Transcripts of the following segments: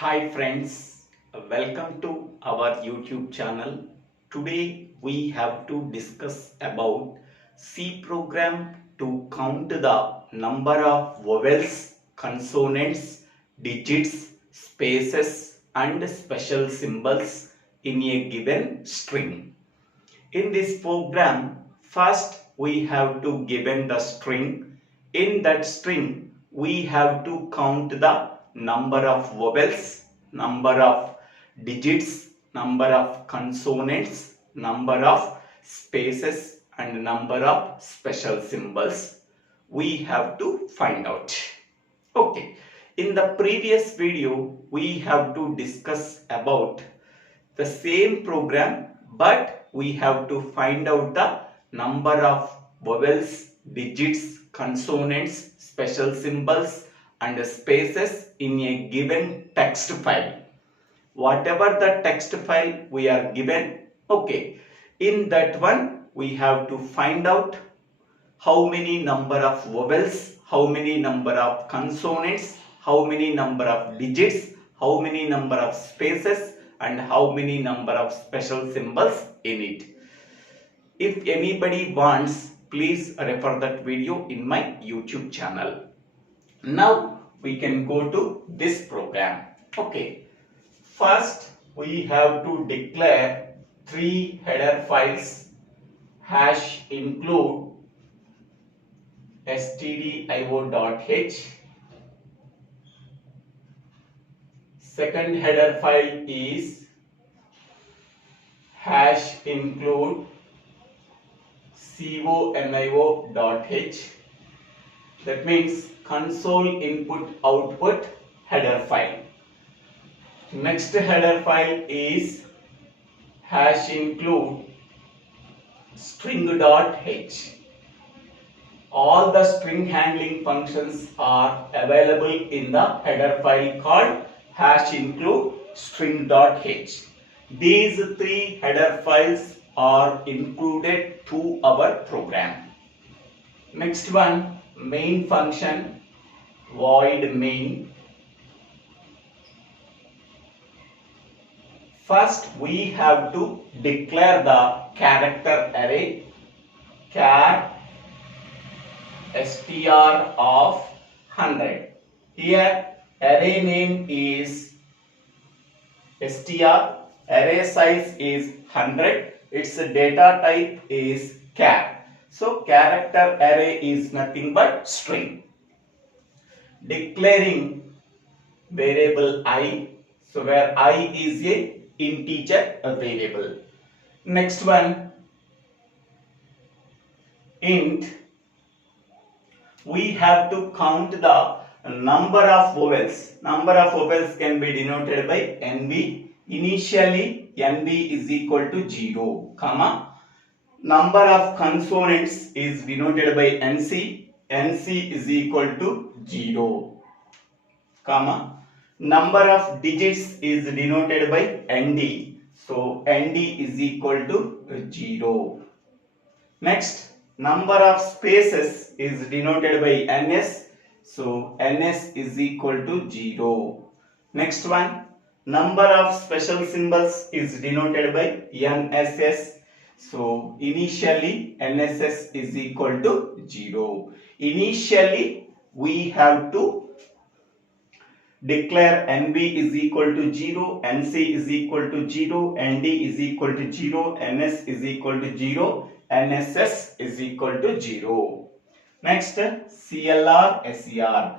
Hi friends, welcome to our YouTube channel. Today we have to discuss about C program to count the number of vowels, consonants, digits, spaces and special symbols in a given string. In this program, first we have to given the string. In that string, we have to count the number of vowels, number of digits, number of consonants, number of spaces and number of special symbols. We have to find out. Okay. In the previous video, we have to discuss about the same program, but we have to find out the number of vowels, digits, consonants, special symbols and spaces in a given text file. Whatever the text file we are given, okay, in that one we have to find out how many number of vowels, how many number of consonants, how many number of digits, how many number of spaces and how many number of special symbols in it. If anybody wants, please refer that video in my YouTube channel. Now we can go to this program. Okay. First we have to declare three header files #include stdio.h. Second header file is #include conio.h. That means console input output header file. Next header file is #include string.h. All the string handling functions are available in the header file called #include string.h. These three header files are included to our program. Next one, main function, void main. First we have to declare the character array char str of 100. Here array name is str, array size is 100, its data type is char. So character array is nothing but string. Declaring variable I, so where I is a integer variable. Next one, int. We have to count the number of vowels. Number of vowels can be denoted by NV. Initially NV is equal to 0, comma. Number of consonants is denoted by NC. NC is equal to 0, comma. Number of digits is denoted by ND. So ND is equal to 0. Next, number of spaces is denoted by NS. So NS is equal to 0. Next one, number of special symbols is denoted by NSS. So initially NSS is equal to 0. Initially we have to declare NB is equal to 0, NC is equal to 0, ND is equal to 0, NS is equal to 0, NSS is equal to 0. Next, CLR SCR,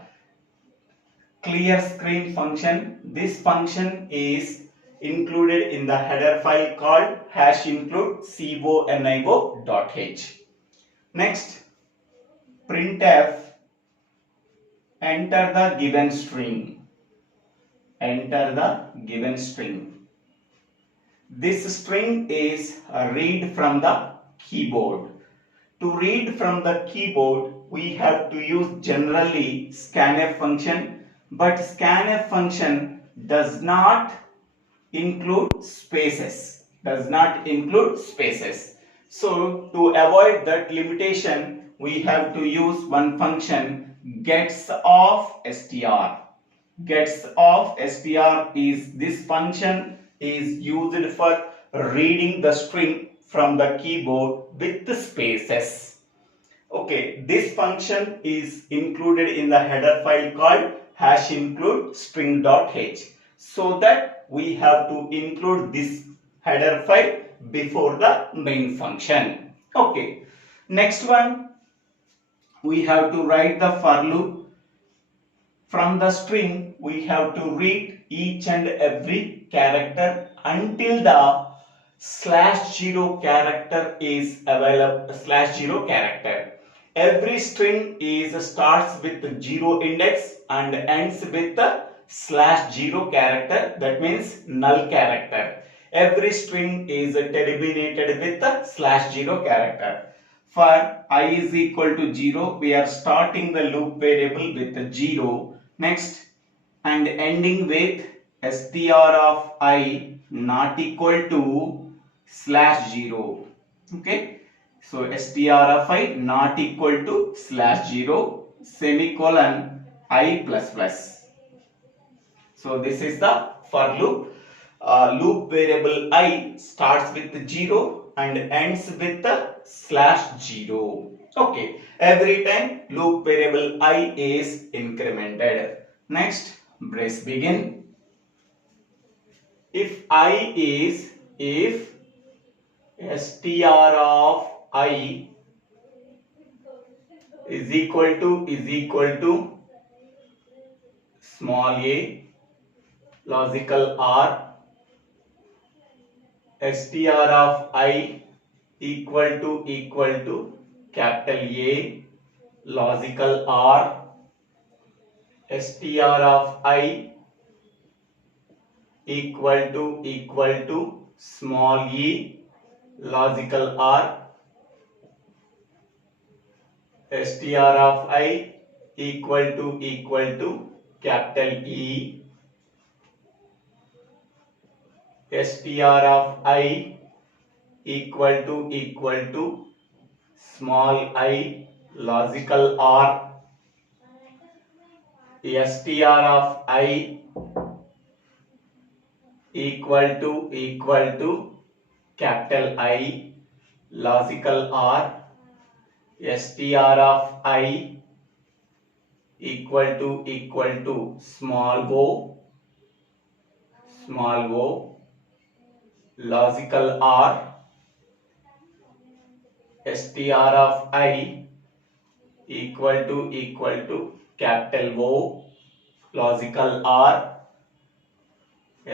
clear screen function. This function is included in the header file called #include conio.h. Next, printf, enter the given string. Enter the given string. This string is a read from the keyboard. To read from the keyboard, we have to use generally scanf function, but scanf function does not include spaces. So to avoid that limitation, we have to use one function, gets of str. gets of str is this function is used for reading the string from the keyboard with the spaces. Okay, this function is included in the header file called hash include string.h. So that we have to include this header file before the main function. Okay, next one we have to write the for loop. From the string we have to read each and every character until the /0 character is available. /0 character. Every string is starts with 0 index and ends with the /0 character, that means null character. Every string is terminated with the /0 character. For I is equal to 0, we are starting the loop variable with 0. Next, and ending with str of I not equal to /0. Okay, so str of I not equal to /0 semicolon I plus plus. So this is the for loop. Loop variable I starts with 0 and ends with the /0. Okay, every time loop variable I is incremented. Next, brace begin. If str of I is equal to small a logical R, str of I equal to capital A logical R, str of I equal to small e logical R, str of I equal to capital E, str of I equal to small I logical R, str of I equal to capital I logical R, str of I equal to small o logical R, str of I equal to capital O logical R,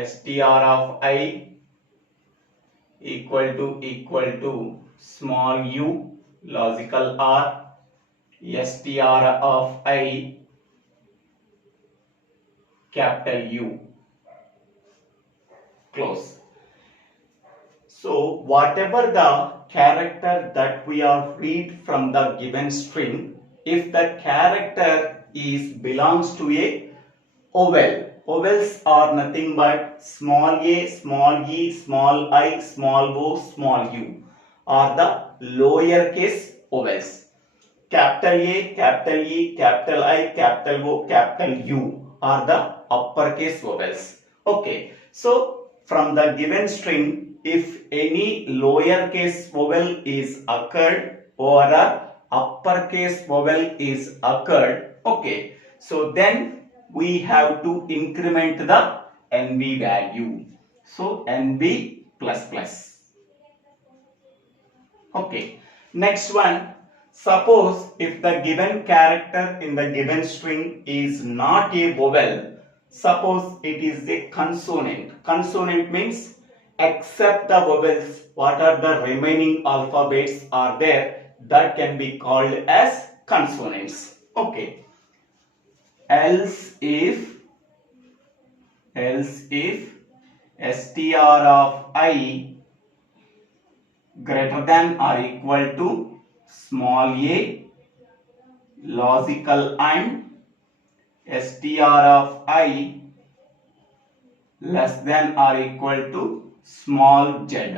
str of I equal to small u logical R, str of I capital U. Close. So whatever the character that we are read from the given string, if the character is belongs to a vowel, vowels are nothing but small a, small e, small I, small o, small u are the lowercase vowels. Capital A, capital E, capital I, capital O, capital U are the uppercase vowels. Okay, so from the given string, if any lowercase vowel is occurred or a uppercase vowel is occurred, okay, so then we have to increment the NB value. So NB plus plus. Okay, next one. Suppose if the given character in the given string is not a vowel, suppose it is a consonant. Consonant means except the vowels, what are the remaining alphabets are there, that can be called as consonants. Okay. Else if str of I greater than or equal to small a logical and str of I less than or equal to small z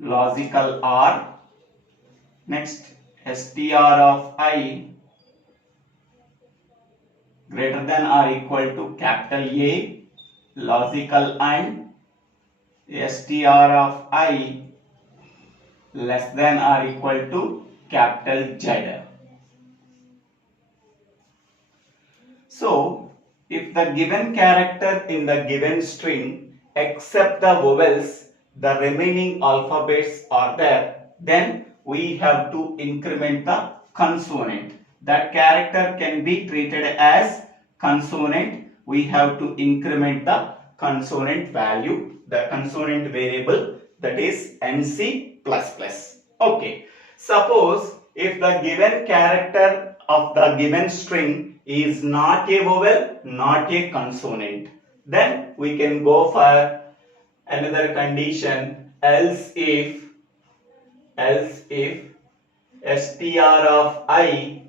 logical R. Next, str of I greater than or equal to capital A, logical and str of I less than or equal to capital Z. So, if the given character in the given string except the vowels, the remaining alphabets are there, then we have to increment the consonant. That character can be treated as consonant. We have to increment the consonant value, the consonant variable, that is NC++. Okay. Suppose if the given character of the given string is not a vowel, not a consonant, then we can go for another condition, else if str of I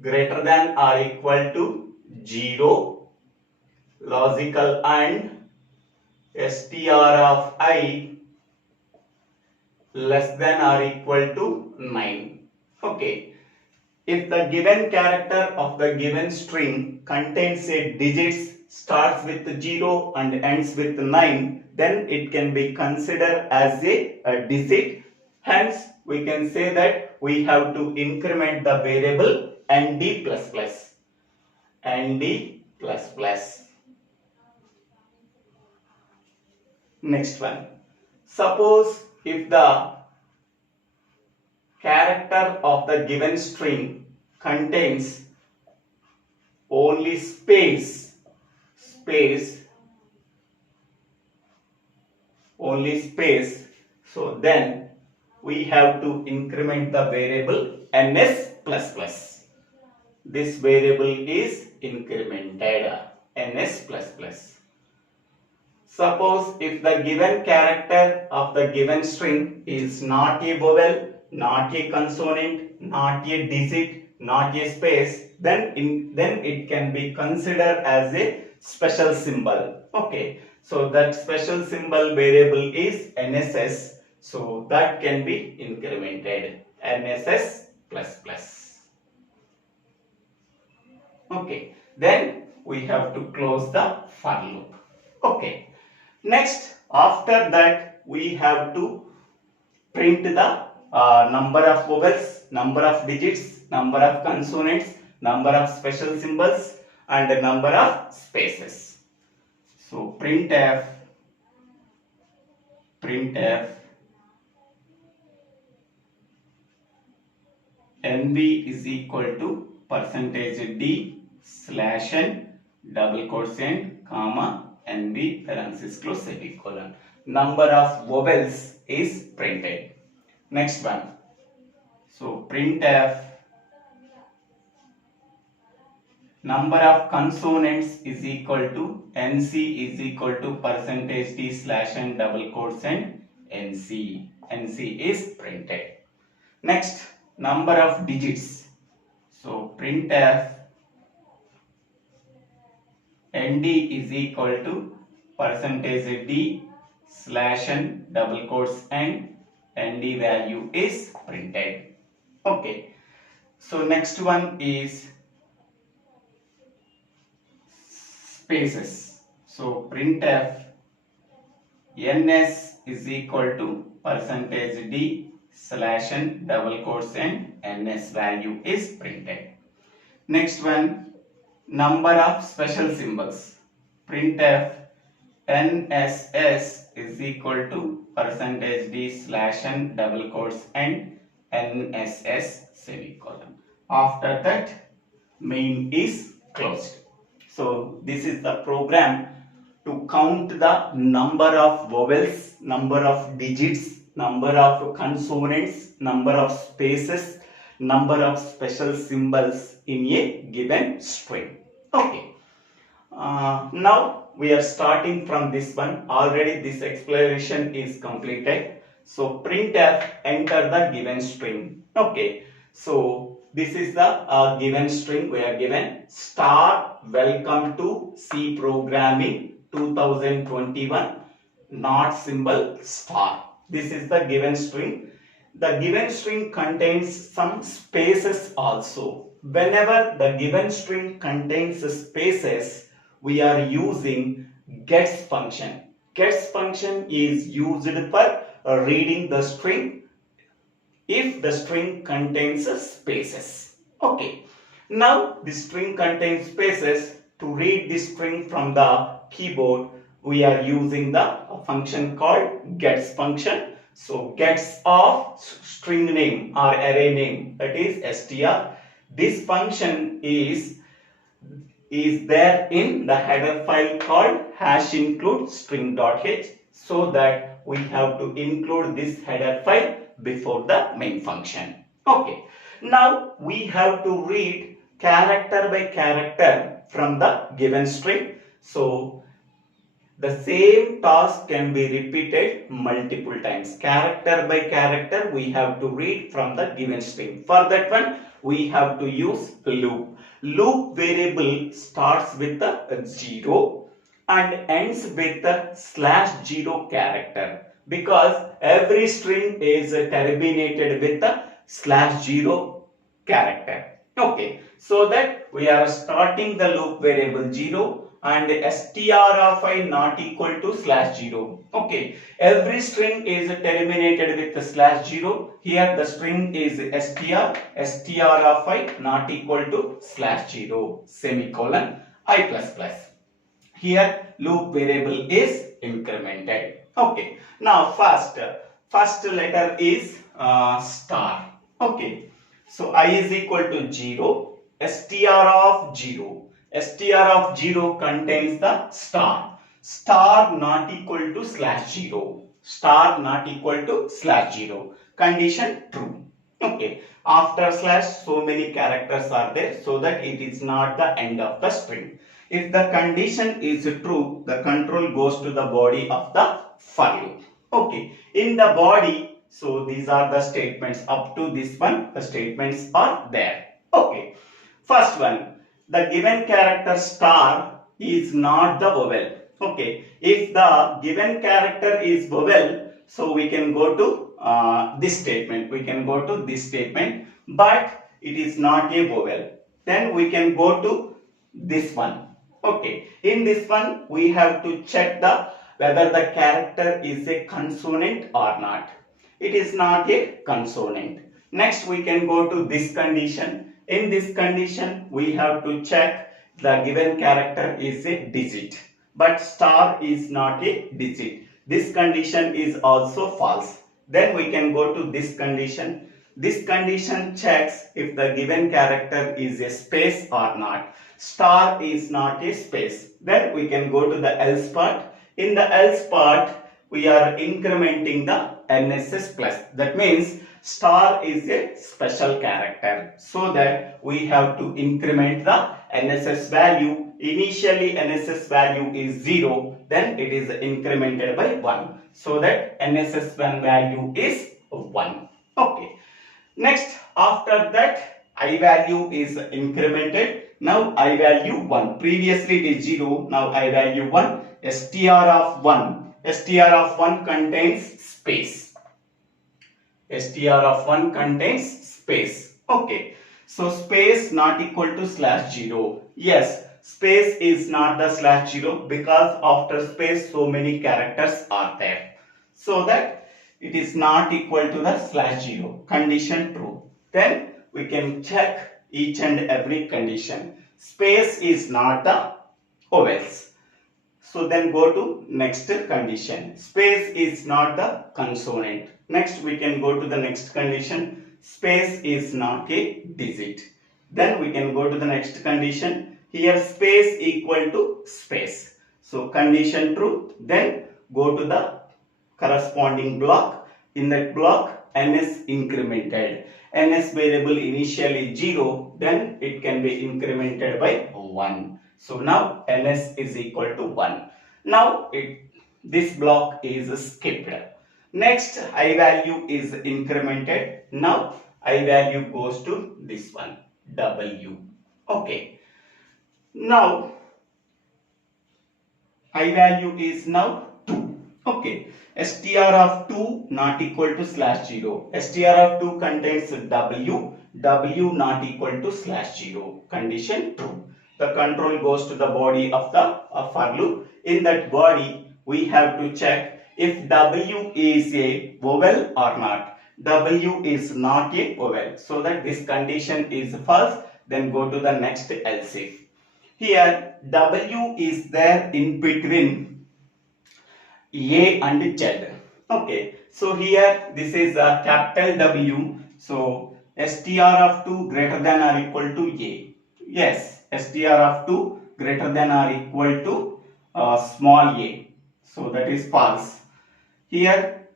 greater than or equal to 0, logical and str of I less than or equal to 9. Okay. If the given character of the given string contains a digits, starts with 0 and ends with 9, then it can be considered as a digit. Hence, we can say that we have to increment the variable nd++. nd++. Next one. Suppose if the character of the given string contains only only space, so then we have to increment the variable ns++. This variable is incremented ns++. Suppose if the given character of the given string is not a vowel, not a consonant, not a digit, not a space, then it can be considered as a special symbol. Okay, so that special symbol variable is NSS, so that can be incremented NSS++. Okay, then we have to close the for loop. Okay. Next, after that, we have to print the number of vowels, number of digits, number of consonants, number of special symbols, and the number of spaces. So, printf nb is equal to %d/n double quotient comma NB parenthesis close semicolon. Number of vowels is printed. Next one. So printf number of consonants is equal to NC is equal to %d/n double quotient NC. NC is printed. Next, number of digits. So printf ND is equal to %d/n double quotes and ND value is printed. Okay. So next one is spaces. So printf NS is equal to %d/n double quotes and NS value is printed. Next one, number of special symbols. Printf NSS is equal to %d/n double quotes and NSS semicolon. After that, main is closed. So this is the program to count the number of vowels, number of digits, number of consonants, number of spaces, number of special symbols in a given string. Okay. Now we are starting from this one. Already this explanation is completed. So printf enter the given string. Okay. So this is the given string. We are given star welcome to C programming 2021 not symbol star. This is the given string. The given string contains some spaces also. whenever the given string contains spaces, we are using gets function. Gets function is used for reading the string if the string contains spaces. Okay. Now the string contains spaces. To read the string from the keyboard, we are using the function called gets function. So gets of string name or array name, that is str. This function is there in the header file called #include string.h, so that we have to include this header file before the main function. Okay. Now we have to read character by character from the given string. So the same task can be repeated multiple times. Character by character we have to read from the given string. For that one we have to use loop. Loop variable starts with a 0 and ends with a /0 character, because every string is terminated with a /0 character. Okay, so that we are starting the loop variable 0 and str of I not equal to /0. Okay, every string is terminated with the /0. Here the string is str of I not equal to /0 semicolon I plus plus. Here loop variable is incremented. Okay, now first letter is star. Okay, so I is equal to 0, str of 0. str of 0 contains the star. Star not equal to /0. Star not equal to /0. Condition true. Okay, after slash so many characters are there, so that it is not the end of the string. If the condition is true, the control goes to the body of the for loop. Okay, in the body, so these are the statements. Up to this one, the statements are there. Okay, first one, the given character star is not the vowel. Okay, if the given character is vowel, so we can go to this statement. We can go to this statement, but it is not a vowel. Then we can go to this one. Okay, in this one we have to check whether the character is a consonant or not. It is not a consonant. Next we can go to this condition. In this condition we have to check the given character is a digit, but star is not a digit. This condition is also false. Then we can go to this condition. This condition checks if the given character is a space or not. Star is not a space. Then we can go to the else part. In the else part, we are incrementing the NSS plus. That means star is a special character. So that we have to increment the NSS value. Initially NSS value is 0. Then it is incremented by 1. So that NSS1 value is 1. Okay. Next, after that, I value is incremented. Now I value 1. Previously it is 0. Now I value 1. str of 1. str of 1 contains space. str of 1 contains space. Okay. So space not equal to /0. Yes, space is not the /0 because after space so many characters are there. So that it is not equal to the /0. Condition true. Then we can check each and every condition. Space is not the vowels. So then go to next condition. Space is not the consonant. Next we can go to the next condition. Space is not a digit. Then we can go to the next condition. Here space equal to space. So condition true. Then go to the corresponding block. In that block ns incremented. Ns variable initially 0, then it can be incremented by 1. So now ns is equal to 1. Now this block is skipped. Next I value is incremented. Now I value goes to this one, w. Okay. Now I value is now 2. Okay. str of 2 not equal to /0. str of 2 contains w. W not equal to slash 0. Condition true. The control goes to the body of the for loop. In that body, we have to check if W is a vowel or not. W is not a vowel. So that this condition is false. Then go to the next else if. Here W is there in between A and Z. Okay. So here this is a capital W. So str of 2 greater than or equal to A. Yes, str of 2 greater than or equal to small a. So that is false. Here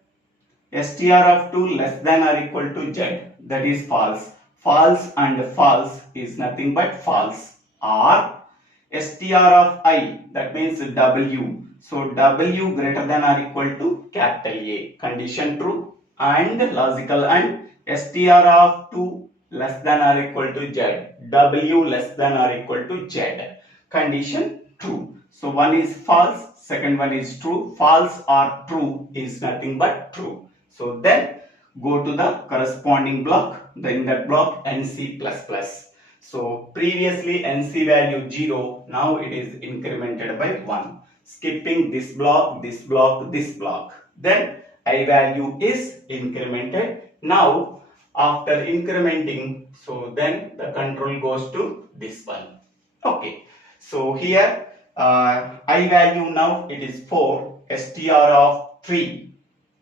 str of 2 less than or equal to z. That is false. False and false is nothing but false. Or str of I, that means W. So W greater than or equal to capital A. Condition true. And logical and str of 2 less than or equal to Z. W less than or equal to Z. Condition true. So one is false, second one is true. False or true is nothing but true. So then go to the corresponding block. Then that block NC++. So previously NC value 0, now it is incremented by 1. Skipping this block, this block, this block. Then I value is incremented. Now after incrementing, so then the control goes to this one. Okay. So here I value now it is 4, str of 3.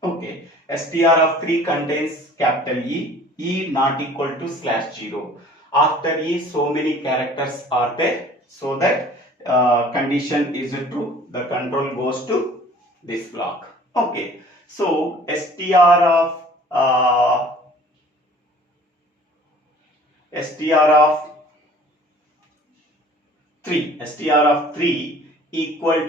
Okay. Str of 3 contains capital E, E not equal to slash 0. After E, so many characters are there, so that condition is true. The control goes to this block. Okay. So str of 3 equal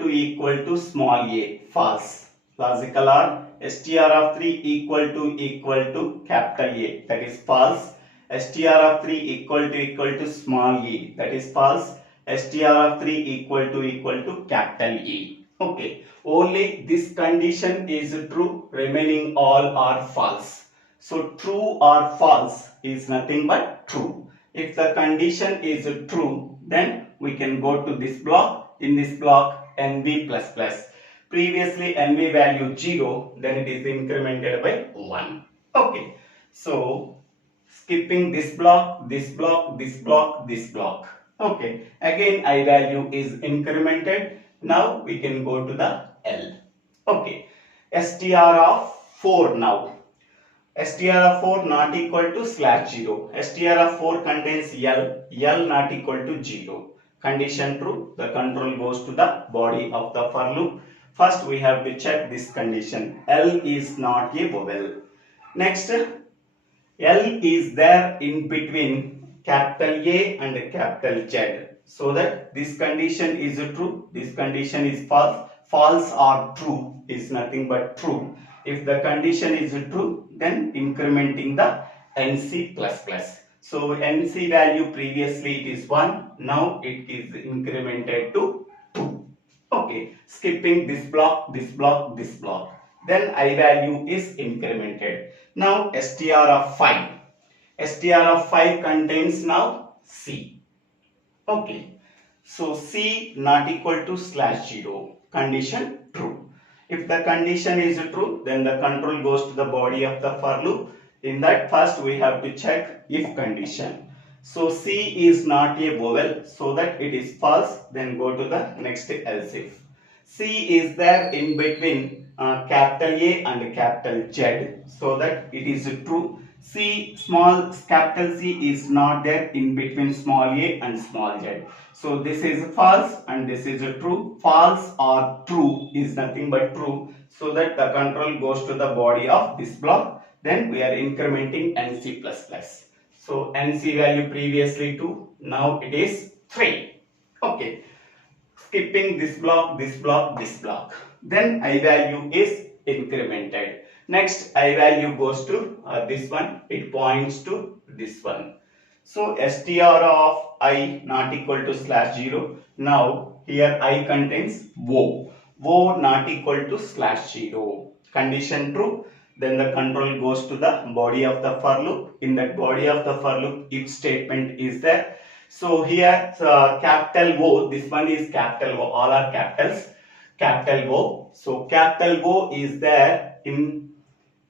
to small a, false. Logical or str of 3 equal to capital A, that is false. Str of 3 equal to small e, that is false. Str of 3 equal to capital E. Okay, only this condition is true, remaining all are false. So true or false is nothing but true. If the condition is true, then we can go to this block. In this block NV++. Previously NV value 0, then it is incremented by 1. Okay, so skipping this block, this block, this block, this block. Okay, again I value is incremented. Now we can go to the L. Okay, str of 4 now. Str of 4 not equal to slash 0. Str of 4 contains L, L not equal to 0. Condition true, the control goes to the body of the for loop. First we have to check this condition. L is not a vowel. Next, L is there in between capital A and capital Z. So that this condition is true, this condition is false. False or true is nothing but true. If the condition is true, then incrementing the NC++. So NC value previously it is 1, now it is incremented to 2. Okay, skipping this block, this block, this block. Then I value is incremented. Now str of 5. Str of 5 contains now C. Okay, so C not equal to slash 0. Condition true. If the condition is true, then the control goes to the body of the for loop. In that first we have to check if condition. So C is not a vowel, so that it is false. Then go to the next else if. C is there in between capital A and capital Z, so that it is true. C, small capital C is not there in between small a and small z. So this is false and this is true. False or true is nothing but true. So that the control goes to the body of this block. Then we are incrementing NC++. So NC value previously 2, now it is 3. Okay. Skipping this block, this block, this block. Then I value is incremented. Next I value goes to this one, it points to this one. So str of I not equal to slash 0. Now here I contains wo. Wo not equal to slash 0. Condition true. then the control goes to the body of the for loop. In that body of the for loop, if statement is there. So here capital O, this one is capital O, all are capitals, capital O. So capital O is there in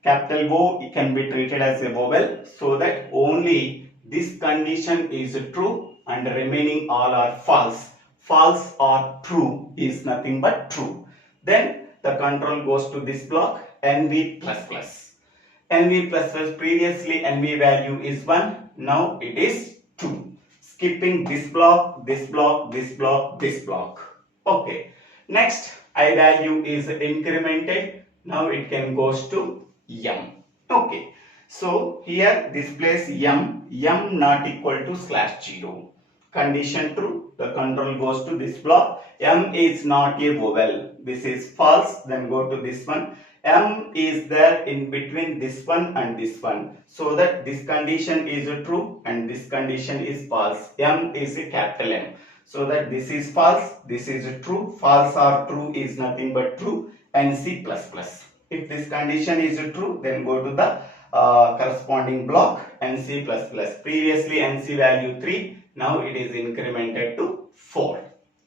capital O, it can be treated as a vowel, so that only this condition is true and remaining all are false. False or true is nothing but true. Then the control goes to this block NV++. NV++, previously NV value is 1, now it is 2. Skipping this block, this block, this block, this block. Okay. Next, I value is incremented. Now it can goes to M. Okay. So here this place M not equal to /0. Condition true. The control goes to this block. M is not a vowel. This is false. Then go to this one. M is there in between this one and this one. So that this condition is true and this condition is false. M is a capital M. So that this is false, this is true. False or true is nothing but true. NC++. If this condition is true, then go to the corresponding block NC++. Previously NC value 3, now it is incremented to 4.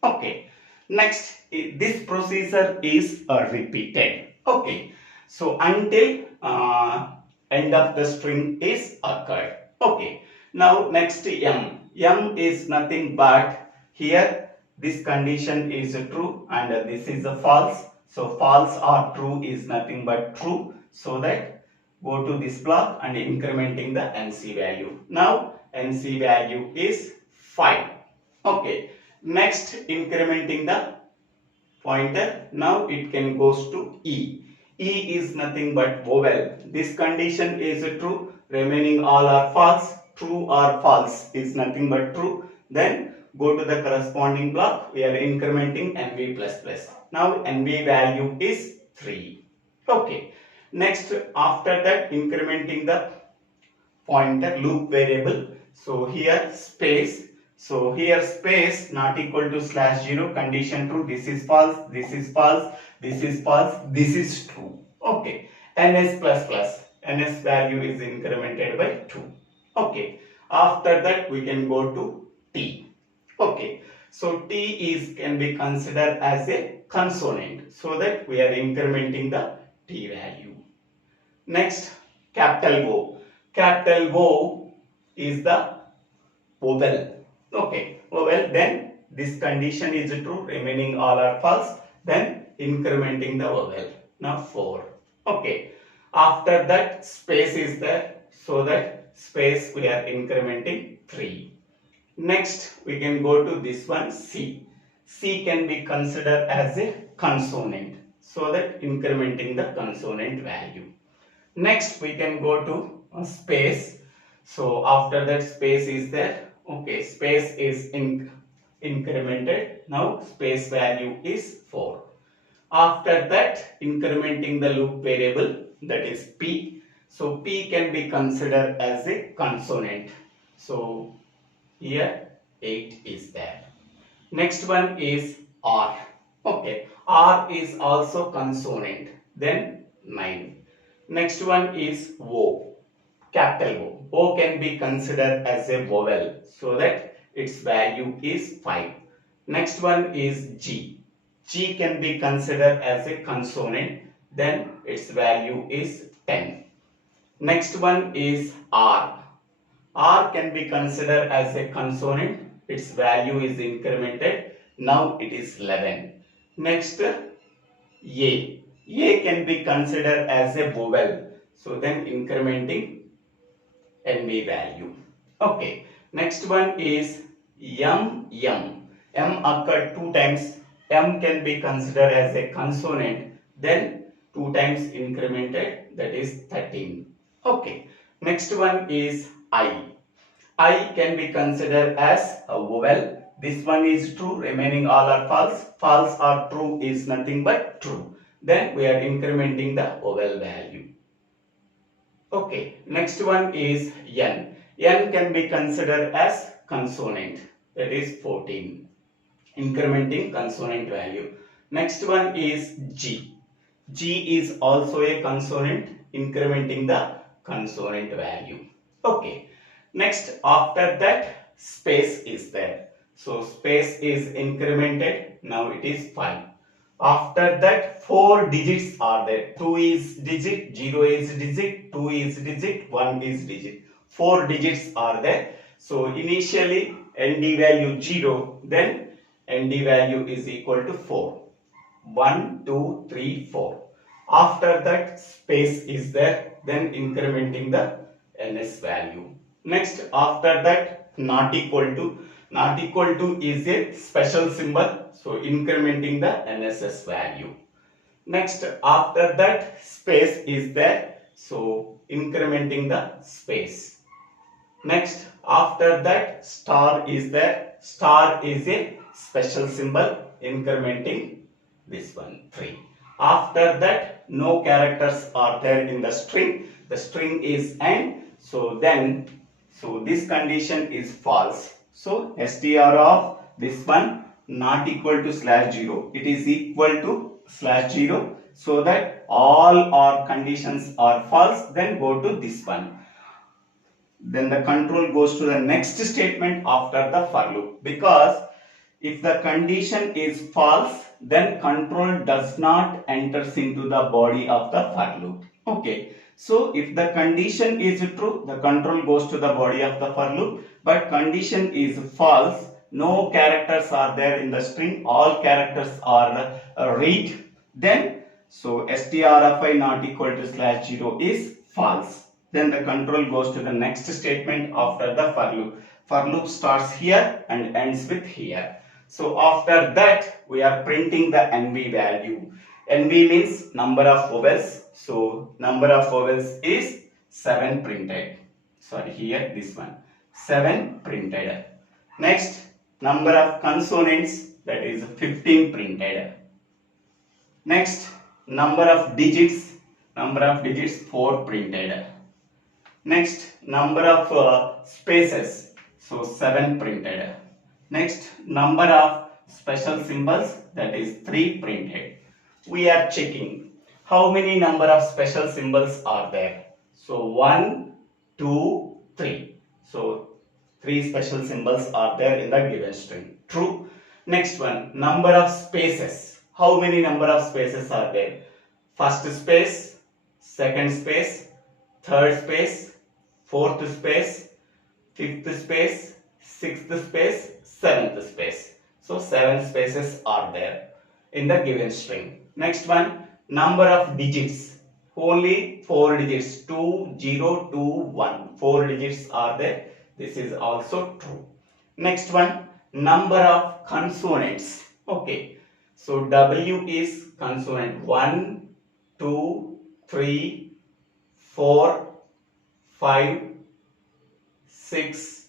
Okay. Next, this procedure is repeated. Okay. So until end of the string is occurred. Okay. Now next M. M is nothing but here this condition is true and this is a false. So false or true is nothing but true. So that go to this block and incrementing the NC value. Now NC value is 5. Okay. Next, incrementing the pointer. Now it can goes to E. E is nothing but vowel. This condition is true. Remaining all are false. True or false is nothing but true. Then go to the corresponding block. We are incrementing NV++. Now NV value is 3. Okay. Next, after that, incrementing the pointer loop variable. So here space. So here space not equal to /0, condition true. This is false. This is false. This is false. This is true. Okay. NS++. NS value is incremented by 2. Okay. After that, we can go to T. Okay. So T can be considered as a consonant. So that we are incrementing the T value. Next, capital O. Capital O is the vowel. Okay, vowel. Then this condition is true. Remaining all are false. Then incrementing the vowel. Now 4. Okay. After that, space is there. So that space we are incrementing 3. Next, we can go to this one C. C can be considered as a consonant. So that incrementing the consonant value. Next, we can go to space. So after that, space is there. Okay, space is incremented. Now space value is 4. After that, incrementing the loop variable, that is P. So P can be considered as a consonant. So here 8 is there. Next one is R. Okay, R is also consonant. Then 9. Next one is O. Capital O. O can be considered as a vowel. So that its value is 5. Next one is G. G can be considered as a consonant. Then its value is 10. Next one is R. R can be considered as a consonant. Its value is incremented. Now it is 11. Next, A. A can be considered as a vowel. So then incrementing NV value. Okay. Next one is M. M occurred 2 times. M can be considered as a consonant. Then 2 times incremented, that is 13. Okay. Next one is I. I can be considered as a vowel. This one is true. Remaining all are false. False or true is nothing but true. Then we are incrementing the vowel value. Okay. Next one is N. N can be considered as consonant. That is 14. Incrementing consonant value. Next one is G. G is also a consonant. incrementing the consonant value. Okay. Next, after that, space is there. So space is incremented. Now it is 5. After that, 4 digits are there. 2 is digit, 0 is digit, 2 is digit, 1 is digit. 4 digits are there. So initially ND value 0, then ND value is equal to 4. 1, 2, 3, 4. After that, space is there, then incrementing the NS value. Next, after that, not equal to is a special symbol, so incrementing the NSS value. Next, after that, space is there, so incrementing the space. Next, after that, star is there. Star is a special symbol, incrementing this one, 3. After that, no characters are there in the string. The string is n. So this condition is false. So str of this one not equal to /0. It is equal to /0. So that all our conditions are false. Then go to this one. Then the control goes to the next statement after the for loop, because if the condition is false, then control does not enters into the body of the for loop. Okay. So if the condition is true, the control goes to the body of the for loop, but condition is false, no characters are there in the string, all characters are read, then so str of I not equal to /0 is false. Then the control goes to the next statement after the for loop. For loop starts here and ends with here. So after that, we are printing the NV value. NV means number of vowels. So number of vowels is 7 printed. Sorry, here this one. 7 printed. Next, number of consonants, that is 15 printed. Next, number of digits 4 printed. Next, number of spaces, so 7 printed. Next, number of special symbols, that is 3 printed. We are checking how many number of special symbols are there. So 1, 2, 3. So 3 special symbols are there in the given string. True. Next one, number of spaces. How many number of spaces are there? First space, second space, third space, fourth space, fifth space, sixth space, seventh space. So 7 spaces are there in the given string. Next one, number of digits. Only 4 digits. 2, 0, 2, 1. 4 digits are there. This is also true. Next one, number of consonants. Okay. So W is consonant 1, 2, 3, 4, 5, 6,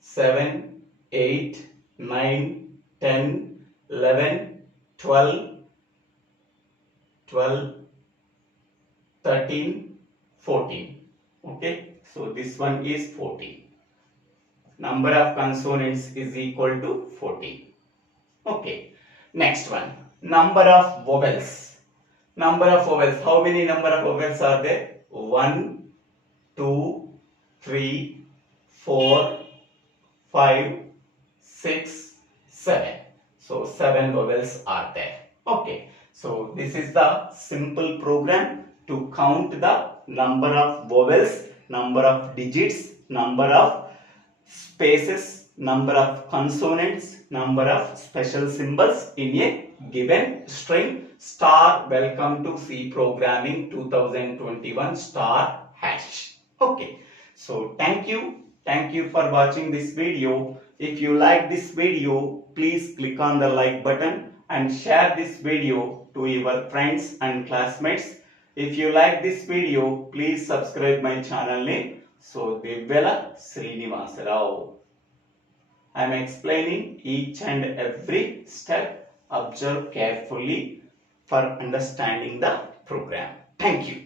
7, 8, 9, 10, 11, 12, 13, 14. Okay, so this one is 14. Number of consonants is equal to 14. Okay, next one, number of vowels. Number of vowels, how many number of vowels are there? 1, 2, 3, 4, 5, 6, 7. So 7 vowels are there. Okay. So this is the simple program to count the number of vowels, number of digits, number of spaces, number of consonants, number of special symbols in a given string. Star welcome to C programming 2021 star hash. Okay. So thank you for watching this video. If you like this video, please click on the like button and share this video to your friends and classmates. If you like this video, please subscribe my channel name. So Divvela Srinivasa Rao. I am explaining each and every step. Observe carefully for understanding the program. Thank you.